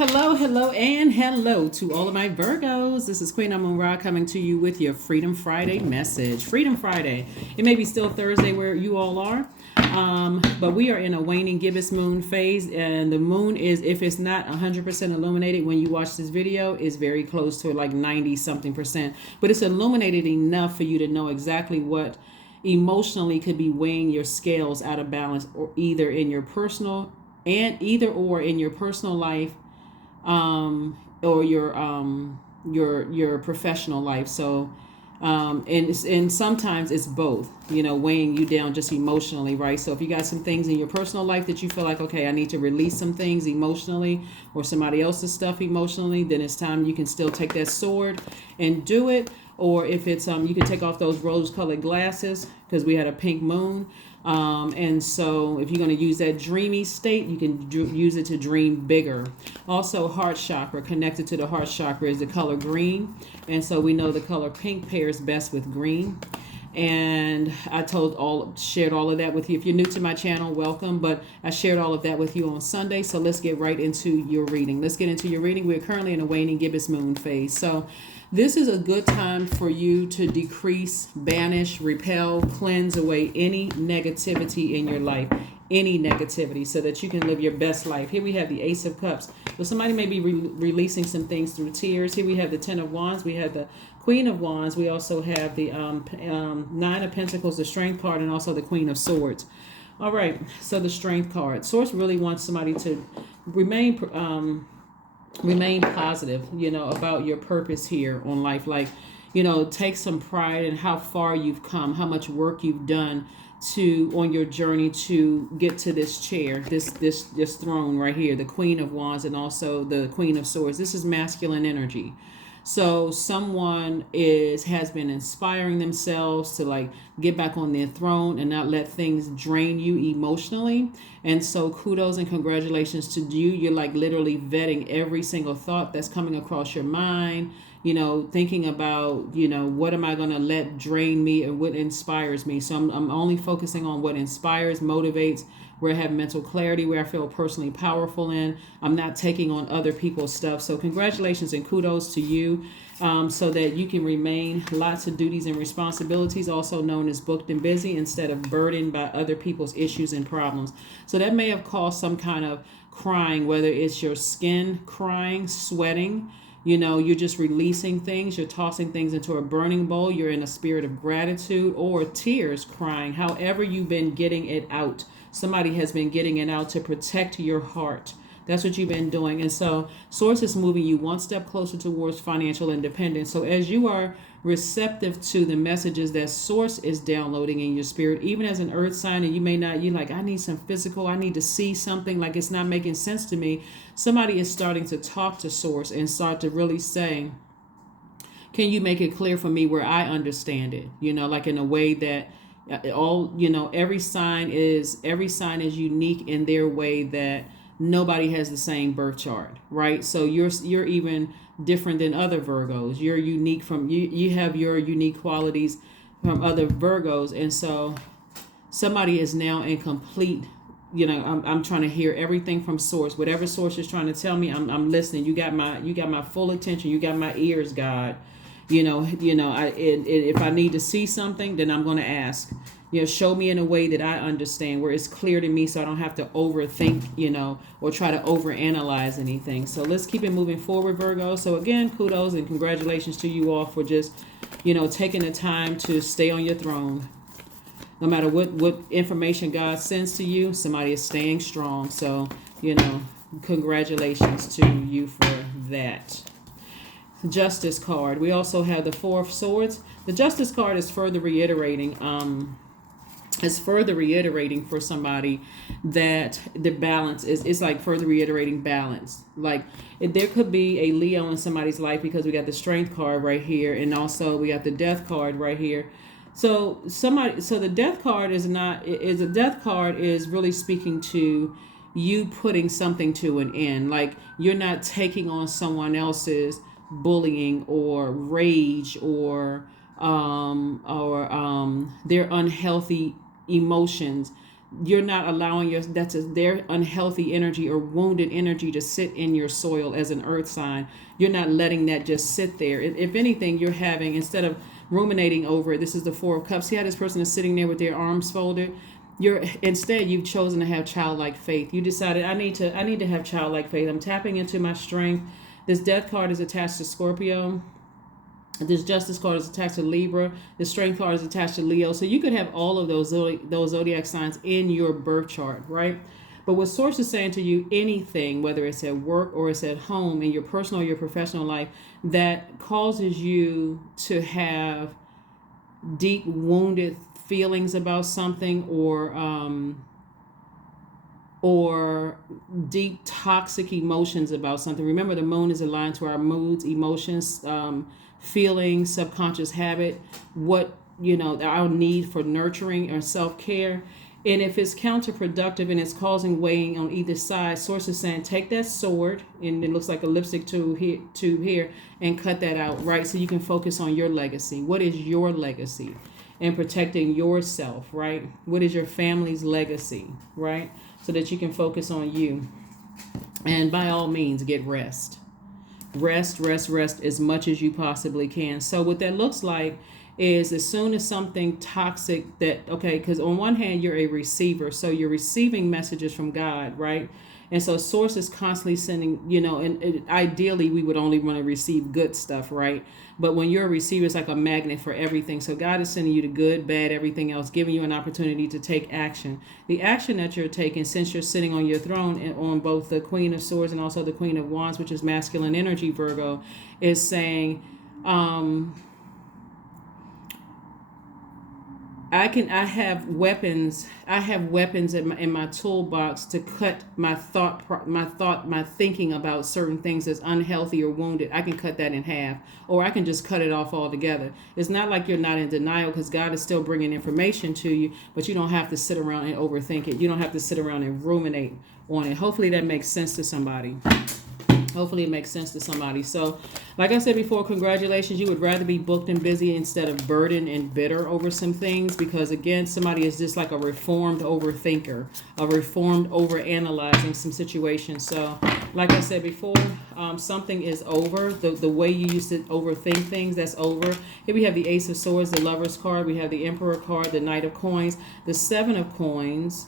Hello, hello, and hello to all of my Virgos. This is Queen Amun-Ra coming to you with your Freedom Friday message. Freedom Friday. It may be still Thursday where you all are, but we are in a waning gibbous moon phase, and the moon is, if it's not 100% illuminated when you watch this video, is very close to like 90 something percent. But it's illuminated enough for you to know exactly what emotionally could be weighing your scales out of balance, or either in your personal life, or your professional life. So and sometimes it's both, weighing you down just emotionally, right? So if you got some things in your personal life that you feel like, okay, I need to release some things emotionally, or somebody else's stuff emotionally, then it's time you can still take that sword and do it. Or if it's you can take off those rose colored glasses, because we had a pink moon. And so if you're going to use that dreamy state, you can use it to dream bigger. Also, heart chakra, connected to the heart chakra, is the color green. And so we know the color pink pairs best with green. And I shared all of that with you. If you're new to my channel, welcome. But I shared all of that with you on Sunday. So let's get right into your reading. We're currently in a waning gibbous moon phase. So this is a good time for you to decrease, banish, repel, cleanse away any negativity in your life, so that you can live your best life. Here we have the Ace of Cups. So somebody may be releasing some things through tears. Here we have the Ten of Wands. We have the Queen of Wands. We also have the Nine of Pentacles, the Strength card, and also the Queen of Swords. All right, so the Strength card. Source really wants somebody to remain positive, about your purpose here on life. Like, take some pride in how far you've come, how much work you've done on your journey to get to this chair, this throne right here, the Queen of Wands and also the Queen of Swords. This is masculine energy. So someone has been inspiring themselves to like get back on their throne and not let things drain you emotionally. And so kudos and congratulations to you. You're like literally vetting every single thought that's coming across your mind, thinking about, what am I going to let drain me and what inspires me. So I'm only focusing on what inspires, motivates, where I have mental clarity, where I feel personally powerful in. I'm not taking on other people's stuff. So congratulations and kudos to you, so that you can remain lots of duties and responsibilities, also known as booked and busy, instead of burdened by other people's issues and problems. So that may have caused some kind of crying, whether it's your skin crying, sweating, you're just releasing things, you're tossing things into a burning bowl, you're in a spirit of gratitude, or tears, crying, however you've been getting it out. Somebody has been getting it out to protect your heart. That's what you've been doing. And so Source is moving you one step closer towards financial independence. So as you are receptive to the messages that Source is downloading in your spirit, even as an earth sign, and you're like, I need some physical, I need to see something, like it's not making sense to me. Somebody is starting to talk to Source and start to really say, can you make it clear for me where I understand it? Like in a way that every sign is unique in their way, that nobody has the same birth chart, right? So you're even different than other Virgos. You're unique you have your unique qualities from other Virgos. And so somebody is now in complete, I'm trying to hear everything from Source. Whatever Source is trying to tell me, I'm listening. You got my full attention. You got my ears, God. If I need to see something, then I'm going to ask. Show me in a way that I understand, where it's clear to me, so I don't have to overthink, or try to overanalyze anything. So let's keep it moving forward, Virgo. So again, kudos and congratulations to you all for just, taking the time to stay on your throne. No matter what information God sends to you, somebody is staying strong. So, congratulations to you for that. Justice card. We also have the Four of Swords. The Justice card is further reiterating for somebody that the balance is like further reiterating balance. Like there could be a Leo in somebody's life, because we got the Strength card right here, and also we got the Death card right here. So the Death card is really speaking to you putting something to an end. Like you're not taking on someone else's bullying or rage or their unhealthy emotions you're not allowing their unhealthy energy or wounded energy to sit in your soil as an earth sign. You're not letting that just sit there. If anything, you're having, instead of ruminating over it, this is the Four of Cups. See how this person is sitting there with their arms folded? You've chosen to have childlike faith. You decided, I need to have childlike faith. I'm tapping into my strength. This Death card is attached to Scorpio. This Justice card is attached to Libra. The Strength card is attached to Leo. So you could have all of those zodiac signs in your birth chart, right? But what Source is saying to you, anything, whether it's at work or it's at home, in your personal or your professional life, that causes you to have deep wounded feelings about something, or deep toxic emotions about something. Remember, the moon is aligned to our moods, emotions, feelings, subconscious habit, our need for nurturing or self-care. And if it's counterproductive and it's causing weighing on either side, Source is saying, take that sword, and it looks like a lipstick tube here, and cut that out, right? So you can focus on your legacy. What is your legacy? And protecting yourself, right? What is your family's legacy, right? So that you can focus on you. And by all means, get rest. Rest as much as you possibly can. So what that looks like is, as soon as something toxic because on one hand, you're a receiver. So you're receiving messages from God, right? And so Source is constantly sending, and ideally we would only want to receive good stuff, right? But when you're a receiver, it's like a magnet for everything. So God is sending you the good, bad, everything else, giving you an opportunity to take action. The action that you're taking, since you're sitting on your throne, and on both the Queen of Swords and also the Queen of Wands, which is masculine energy, Virgo, is saying, I have weapons in my toolbox to cut my thinking about certain things that's unhealthy or wounded. I can cut that in half, or I can just cut it off altogether. It's not like you're not in denial, because God is still bringing information to you, but you don't have to sit around and overthink it. You don't have to sit around and ruminate on it. Hopefully that makes sense to somebody. Hopefully it makes sense to somebody. So, like I said before, congratulations. You would rather be booked and busy instead of burdened and bitter over some things, because, again, somebody is just like a reformed overthinker, a reformed overanalyzing some situations. So, like I said before, something is over. The way you used to overthink things, that's over. Here we have the Ace of Swords, the Lover's card. We have the Emperor card, the Knight of Coins, the Seven of Coins.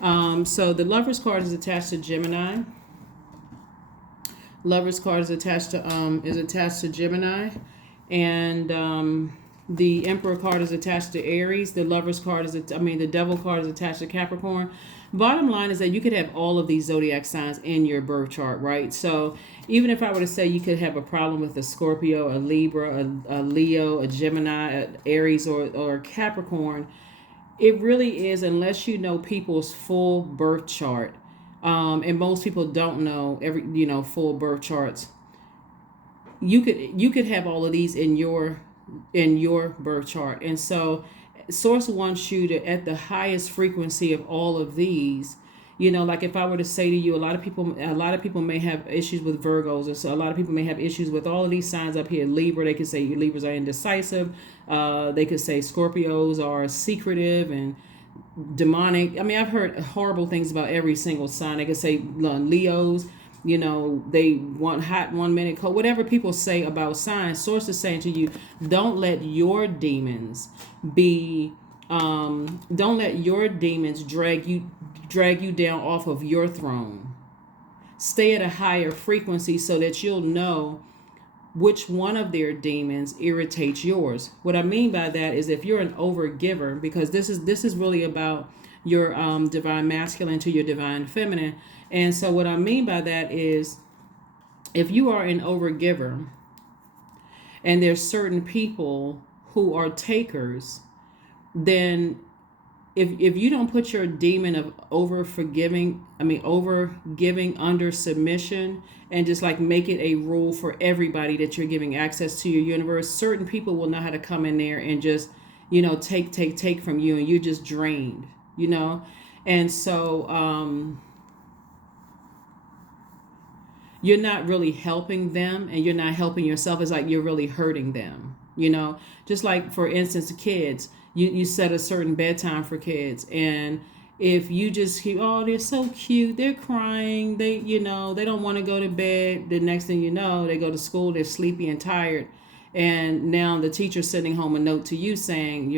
So the Lover's card is attached to Gemini. Lover's card is attached to Gemini, and the Emperor card is attached to Aries. The Lover's card the Devil card is attached to Capricorn. Bottom line is that you could have all of these zodiac signs in your birth chart, right? So even if I were to say you could have a problem with a Scorpio, a Libra, a Leo, a Gemini, a Aries, or Capricorn, it really is, unless you know people's full birth chart. And most people don't know full birth charts. You could have all of these in your birth chart. And so Source wants you to, at the highest frequency of all of these, like if I were to say to you, a lot of people may have issues with Virgos, or so a lot of people may have issues with all of these signs up here. Libra, they could say Libras are indecisive. They could say Scorpios are secretive and demonic. I've heard horrible things about every single sign. They could say Leos, they want hot 1 minute cold. Whatever people say about signs, Source is saying to you, don't let your demons drag you down off of your throne. Stay at a higher frequency so that you'll know which one of their demons irritates yours. What I mean by that is, if you're an overgiver, because this is really about your divine masculine to your divine feminine. And so what I mean by that is, if you are an overgiver and there's certain people who are takers, then if you don't put your demon of overgiving under submission, and just like make it a rule for everybody that you're giving access to your universe, certain people will know how to come in there and just, take from you, and you're just drained, And so you're not really helping them, and you're not helping yourself. It's like you're really hurting them, Just like, for instance, kids. You set a certain bedtime for kids, and if you just keep, oh, they're so cute, they're crying, they, they don't want to go to bed. The next thing you know, they go to school, they're sleepy and tired. And now the teacher's sending home a note to you saying,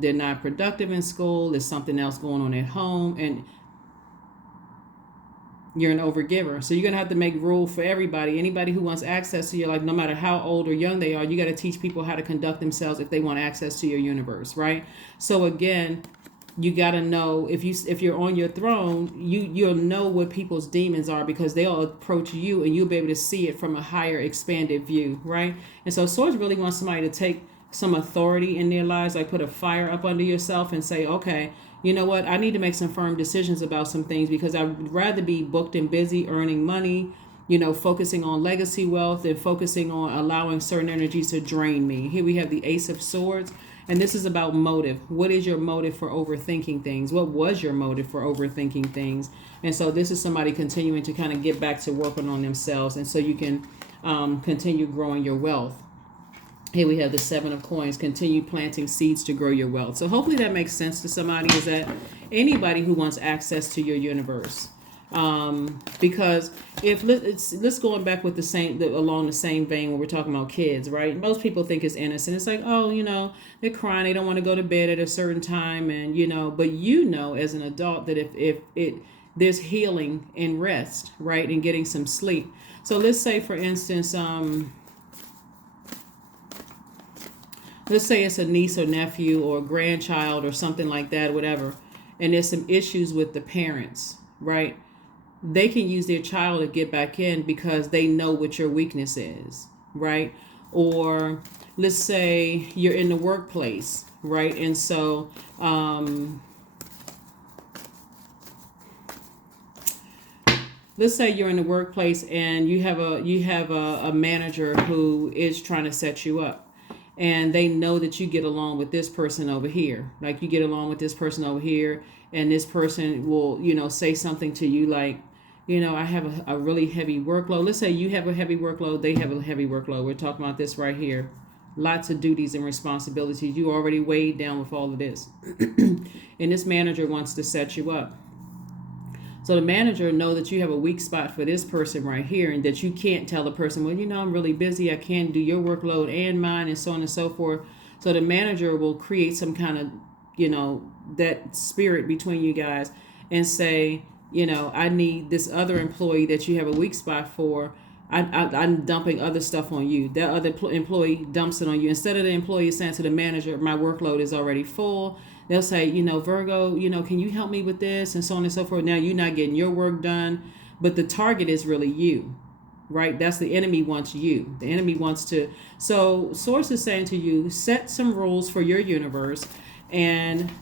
they're not productive in school. There's something else going on at home. And you're an overgiver. So you're going to have to make rules for everybody. Anybody who wants access to your life, no matter how old or young they are, you got to teach people how to conduct themselves if they want access to your universe, right? So again, you got to know if you're on your throne, you'll know what people's demons are, because they'll approach you and you'll be able to see it from a higher expanded view, right? And so Source really wants somebody to take some authority in their lives, like put a fire up under yourself and say, okay, you know what, I need to make some firm decisions about some things, because I'd rather be booked and busy earning money, focusing on legacy wealth, and focusing on allowing certain energies to drain me. Here we have the Ace of Swords. And this is about motive. What is your motive for overthinking things? What was your motive for overthinking things? And so this is somebody continuing to kind of get back to working on themselves. And so you can continue growing your wealth. Here we have the Seven of Coins. Continue planting seeds to grow your wealth. So hopefully that makes sense to somebody. Is that anybody who wants access to your universe? Because if let's going back with along the same vein when we're talking about kids, right? Most people think it's innocent. It's like, oh, they're crying, they don't want to go to bed at a certain time, and but as an adult that if there's healing and rest, right, and getting some sleep. So let's say, for instance, let's say it's a niece or nephew or a grandchild or something like that, whatever, and there's some issues with the parents, right? They can use their child to get back in because they know what your weakness is, right? Or let's say you're in the workplace, right? And so let's say you're in the workplace and you have a manager who is trying to set you up. And they know that you get along with this person over here. Like you get along with this person over here, and this person will, say something to you like, I have a really heavy workload. Let's say you have a heavy workload, they have a heavy workload. We're talking about this right here. Lots of duties and responsibilities. You already weighed down with all of this. And this manager wants to set you up. So the manager know that you have a weak spot for this person right here, and that you can't tell the person, well, I'm really busy. I can't do your workload and mine, and so on and so forth. So the manager will create some kind of, that spirit between you guys and say, I need this other employee that you have a weak spot for. I'm dumping other stuff on you. That other employee dumps it on you. Instead of the employee saying to the manager, my workload is already full, they'll say, Virgo, can you help me with this? And so on and so forth. Now you're not getting your work done, but the target is really you, right? That's the enemy wants you. The enemy wants to. So Source is saying to you, set some rules for your universe and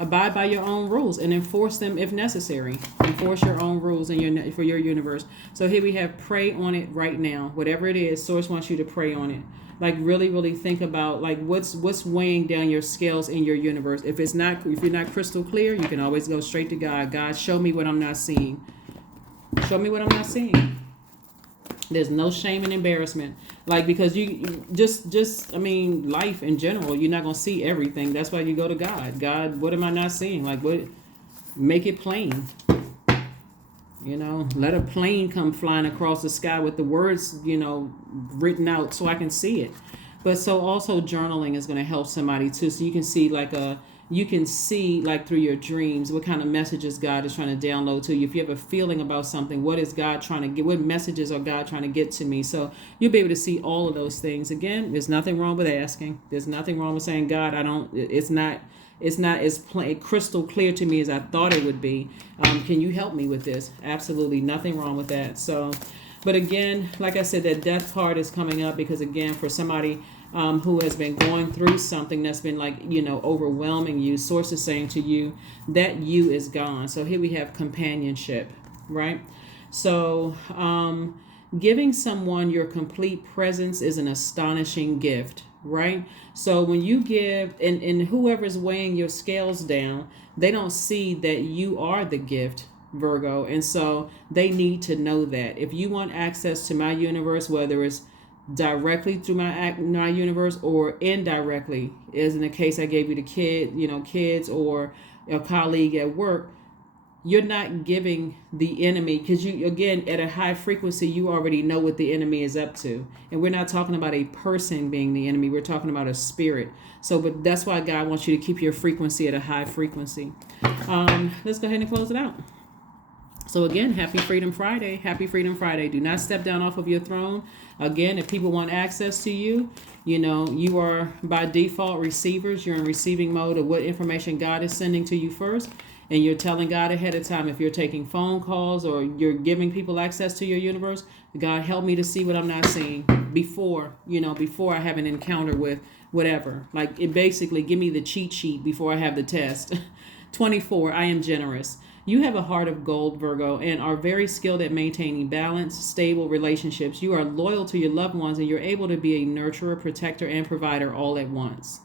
abide by your own rules and enforce them if necessary. Enforce your own rules for your universe. So here we have pray on it right now. Whatever it is, Source wants you to pray on it. Like really, really think about like what's weighing down your scales in your universe. If you're not crystal clear, you can always go straight to God. God, show me what I'm not seeing. Show me what I'm not seeing. There's no shame and embarrassment. Like, because you life in general, you're not going to see everything. That's why you go to God. God, what am I not seeing? Like, what? Make it plain. Let a plane come flying across the sky with the words, written out so I can see it. But so also journaling is going to help somebody too. So you can see through your dreams what kind of messages God is trying to download to you. If you have a feeling about something, what is God trying to get? What messages are God trying to get to me? So you'll be able to see all of those things. Again, there's nothing wrong with asking. There's nothing wrong with saying, God, it's not as crystal clear to me as I thought it would be. Can you help me with this? Absolutely nothing wrong with that. So, but again, like I said, that death card is coming up because, again, for somebody who has been going through something that's been overwhelming you, Source is saying to you that you is gone. So here we have companionship, right? So giving someone your complete presence is an astonishing gift, right? So when you give, and whoever's weighing your scales down, they don't see that you are the gift, Virgo. And so they need to know that. If you want access to my universe, whether it's directly through my universe or indirectly, as in the case I gave you the kids, or a colleague at work, you're not giving the enemy, because you, again, at a high frequency, you already know what the enemy is up to. And we're not talking about a person being the enemy. We're talking about a spirit. So, but that's why God wants you to keep your frequency at a high frequency. Let's go ahead and close it out. So again, happy Freedom Friday. Happy Freedom Friday. Do not step down off of your throne. Again, if people want access to you, you know, you are by default receivers. You're in receiving mode of what information God is sending to you first. And you're telling God ahead of time, if you're taking phone calls or you're giving people access to your universe, God, help me to see what I'm not seeing before I have an encounter with whatever. Like, it basically, give me the cheat sheet before I have the test. 24, I am generous. You have a heart of gold, Virgo, and are very skilled at maintaining balance, stable relationships. You are loyal to your loved ones, and you're able to be a nurturer, protector, and provider all at once.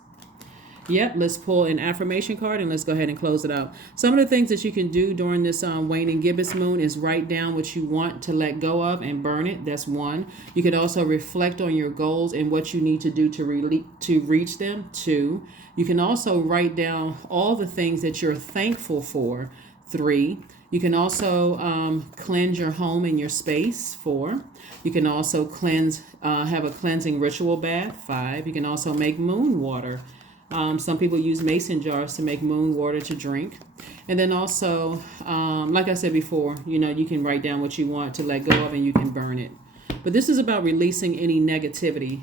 Yep, let's pull an affirmation card and let's go ahead and close it out. Some of the things that you can do during this waning gibbous moon is write down what you want to let go of and burn it. That's one. You could also reflect on your goals and what you need to do to reach them. Two. You can also write down all the things that you're thankful for. 3. You can also cleanse your home and your space. 4. You can also have a cleansing ritual bath. 5. You can also make moon water. Some people use mason jars to make moon water to drink. And then also, like I said before, you can write down what you want to let go of and you can burn it. But this is about releasing any negativity,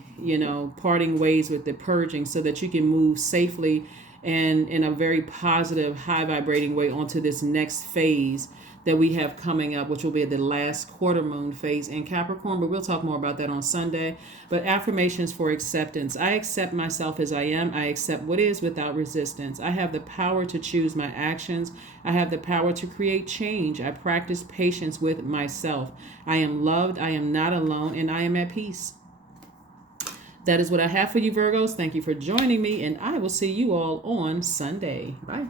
parting ways with the purging so that you can move safely and in a very positive, high vibrating way onto this next phase that we have coming up, which will be the last quarter moon phase in Capricorn, but we'll talk more about that on Sunday. But affirmations for acceptance. I accept myself as I am. I accept what is without resistance. I have the power to choose my actions. I have the power to create change. I practice patience with myself. I am loved. I am not alone, and I am at peace. That is what I have for you, Virgos. Thank you for joining me, and I will see you all on Sunday. Bye.